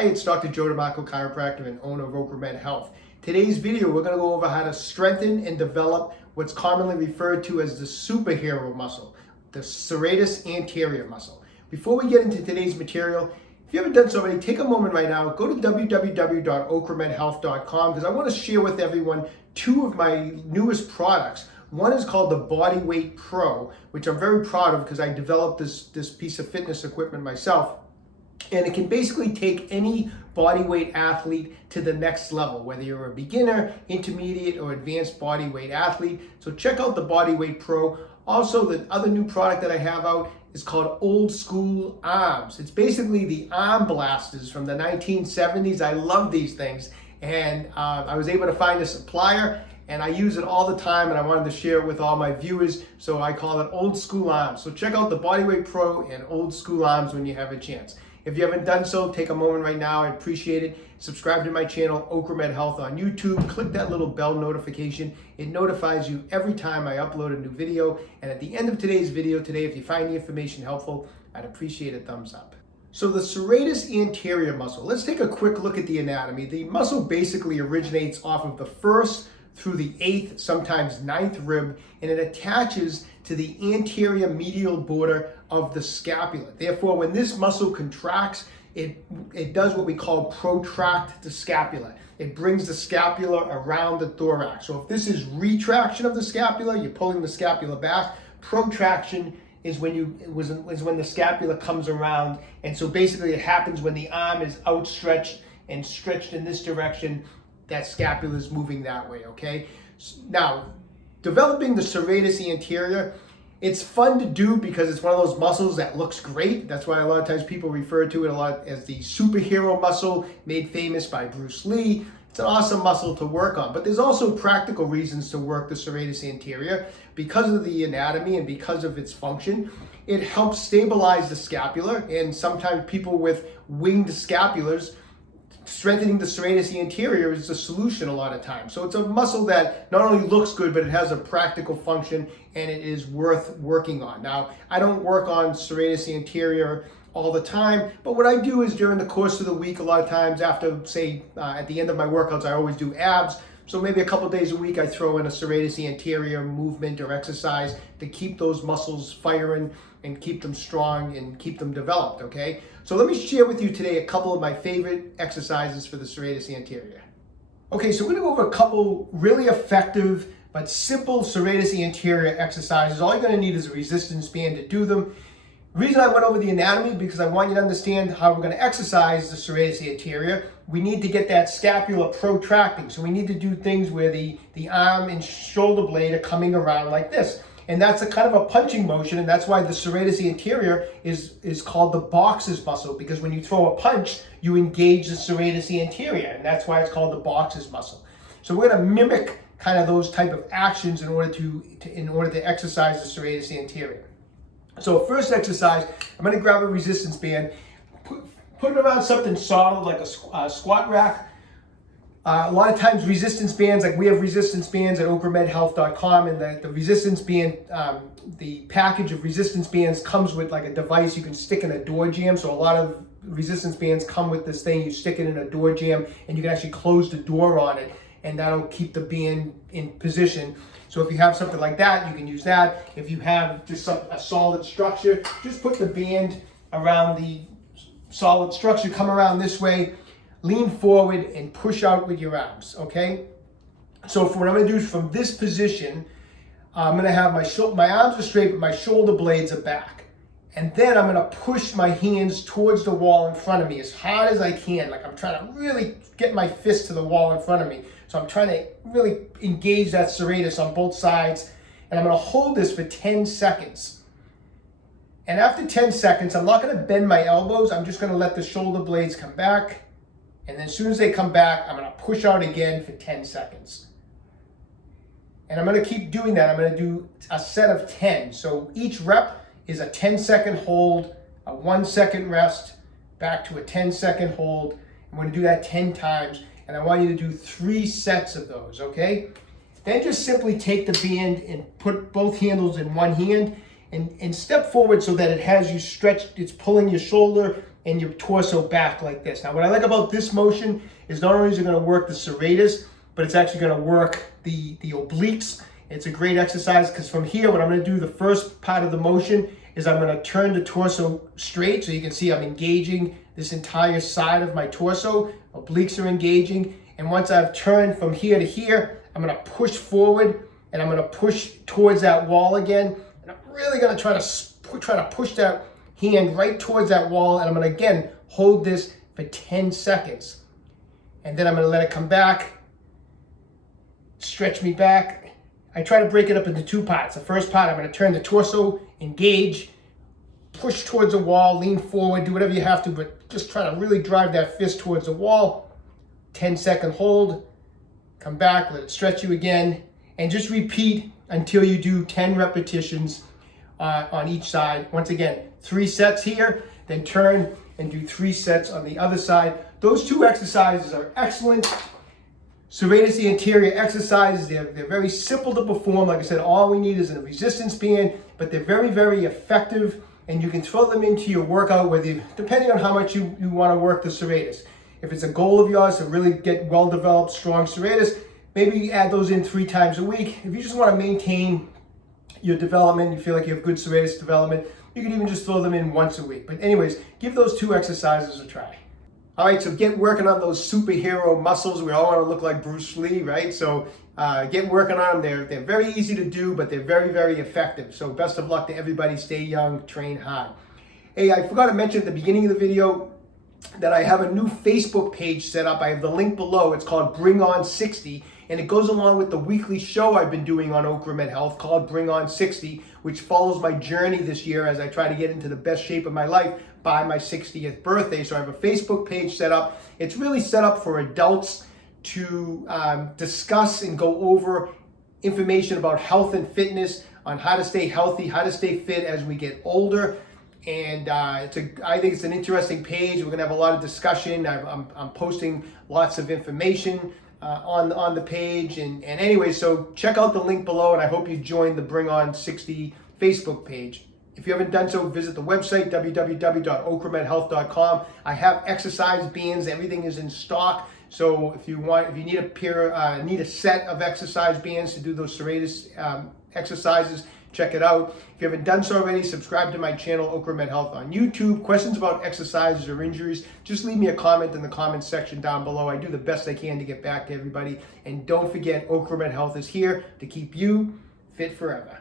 Hi, it's Dr. Joe DeMarco, chiropractor and owner of OcraMed Health. Today's video, we're going to go over how to strengthen and develop what's commonly referred to as the superhero muscle, the Serratus Anterior muscle. Before we get into today's material, if you haven't done so already, take a moment right now, go to www.ocramedhealth.com because I want to share with everyone two of my newest products. One is called the Bodyweight PRO, which I'm very proud of because I developed this piece of fitness equipment myself. And it can basically take any bodyweight athlete to the next level, whether you're a beginner, intermediate, or advanced bodyweight athlete. So check out the Bodyweight Pro. Also, the other new product that I have out is called Old School Arms. It's basically the arm blasters from the 1970s. I love these things. And I was able to find a supplier and I use it all the time and I wanted to share it with all my viewers. So I call it Old School Arms. So check out the Bodyweight Pro and Old School Arms when you have a chance. If you haven't done so, take a moment right now. I'd appreciate it. Subscribe to my channel, OcraMed Health on YouTube. Click that little bell notification. It notifies you every time I upload a new video. And at the end of today's video today, if you find the information helpful, I'd appreciate a thumbs up. So the Serratus Anterior muscle, let's take a quick look at the anatomy. The muscle basically originates off of the first through the 8th, sometimes 9th rib, and it attaches to the anterior medial border of the scapula. Therefore, when this muscle contracts, it does what we call protract the scapula. It brings the scapula around the thorax. So if this is retraction of the scapula, you're pulling the scapula back. Protraction is when the scapula comes around. And so basically it happens when the arm is outstretched and stretched in this direction, that scapula is moving that way, okay? Now, developing the Serratus Anterior, it's fun to do because it's one of those muscles that looks great. That's why a lot of times people refer to it a lot as the superhero muscle, made famous by Bruce Lee. It's an awesome muscle to work on, but there's also practical reasons to work the Serratus Anterior because of the anatomy and because of its function. It helps stabilize the scapula, and sometimes people with winged scapulars, strengthening the Serratus Anterior is the solution a lot of times. So it's a muscle that not only looks good, but it has a practical function and it is worth working on. Now, I don't work on Serratus Anterior all the time, but what I do is during the course of the week, a lot of times after, say, at the end of my workouts, I always do abs. So maybe a couple days a week, I throw in a Serratus Anterior movement or exercise to keep those muscles firing and keep them strong and keep them developed, okay? So let me share with you today a couple of my favorite exercises for the Serratus Anterior. Okay, so we're gonna go over a couple really effective but simple Serratus Anterior exercises. All you're gonna need is a resistance band to do them. The reason I went over the anatomy because I want you to understand how we're gonna exercise the Serratus Anterior. We need to get that scapula protracting. So we need to do things where the arm and shoulder blade are coming around like this. And that's a kind of a punching motion, and that's why the Serratus Anterior is called the boxer's muscle, because when you throw a punch, you engage the Serratus Anterior, and that's why it's called the boxer's muscle. So we're gonna mimic kind of those type of actions in order to exercise the Serratus Anterior. So first exercise, I'm gonna grab a resistance band, put it around something solid like a squat rack. A lot of times resistance bands, like we have resistance bands at OcraMedHealth.com, and the resistance band, the package of resistance bands comes with like a device you can stick in a door jamb. So a lot of resistance bands come with this thing, you stick it in a door jamb and you can actually close the door on it and that'll keep the band in position. So if you have something like that, you can use that. If you have just a solid structure, just put the band around the solid structure, come around this way, lean forward and push out with your arms, okay? So for what I'm gonna do is from this position, I'm gonna have my arms are straight, but my shoulder blades are back. And then I'm gonna push my hands towards the wall in front of me as hard as I can. Like I'm trying to really get my fist to the wall in front of me. So I'm trying to really engage that serratus on both sides. And I'm gonna hold this for 10 seconds. And after 10 seconds, I'm not gonna bend my elbows. I'm just gonna let the shoulder blades come back. And then as soon as they come back, I'm gonna push out again for 10 seconds. And I'm gonna keep doing that. I'm gonna do a set of 10. So each rep is a 10-second hold, a 1-second rest, back to a 10-second hold. I'm gonna do that 10 times. And I want you to do 3 sets of those, okay? Then just simply take the band and put both handles in one hand and step forward so that it has you stretched, it's pulling your shoulder and your torso back like this. Now, what I like about this motion is not only is it going to work the serratus, but it's actually going to work the obliques. It's a great exercise because from here, what I'm going to do, the first part of the motion is I'm going to turn the torso straight. So you can see I'm engaging this entire side of my torso. Obliques are engaging. And once I've turned from here to here, I'm going to push forward and I'm going to push towards that wall again. And I'm really going to try to push that hand right towards that wall. And I'm going to, again, hold this for 10 seconds. And then I'm going to let it come back, stretch me back. I try to break it up into two parts. The first part, I'm going to turn the torso, engage, push towards the wall, lean forward, do whatever you have to, but just try to really drive that fist towards the wall. 10-second hold, come back, let it stretch you again, and just repeat until you do 10 repetitions on each side. Once again, 3 sets here, then turn and do 3 sets on the other side. Those 2 exercises are excellent. Serratus Anterior exercises, they're very simple to perform. Like I said, all we need is a resistance band, but they're very, very effective, and you can throw them into your workout depending on how much you want to work the serratus. If it's a goal of yours to really get well-developed, strong serratus, maybe you add those in 3 times a week. If you just want to maintain your development, you feel like you have good serratus development, you can even just throw them in once a week. But anyways, give those 2 exercises a try. All right, so get working on those superhero muscles. We all want to look like Bruce Lee, right? So get working on them. They're very easy to do, but they're very, very effective. So best of luck to everybody. Stay young, train hard. Hey, I forgot to mention at the beginning of the video that I have a new Facebook page set up. I have the link below. It's called Bring On 60, and it goes along with the weekly show I've been doing on OcraMed Health called Bring On 60, which follows my journey this year as I try to get into the best shape of my life by my 60th birthday. So I have a Facebook page set up. It's really set up for adults to discuss and go over information about health and fitness, on how to stay healthy, how to stay fit as we get older. And I think it's an interesting page. We're gonna have a lot of discussion. I'm posting lots of information on the page. And anyway, so check out the link below, and I hope you join the Bring On 60 Facebook page. If you haven't done so, visit the website, www.ocramedhealth.com. I have exercise bands. Everything is in stock. So if you need a set of exercise bands to do those serratus exercises, check it out. If you haven't done so already, subscribe to my channel, OcraMed Health, on YouTube. Questions about exercises or injuries, just leave me a comment in the comments section down below. I do the best I can to get back to everybody. And don't forget, OcraMed Health is here to keep you fit forever.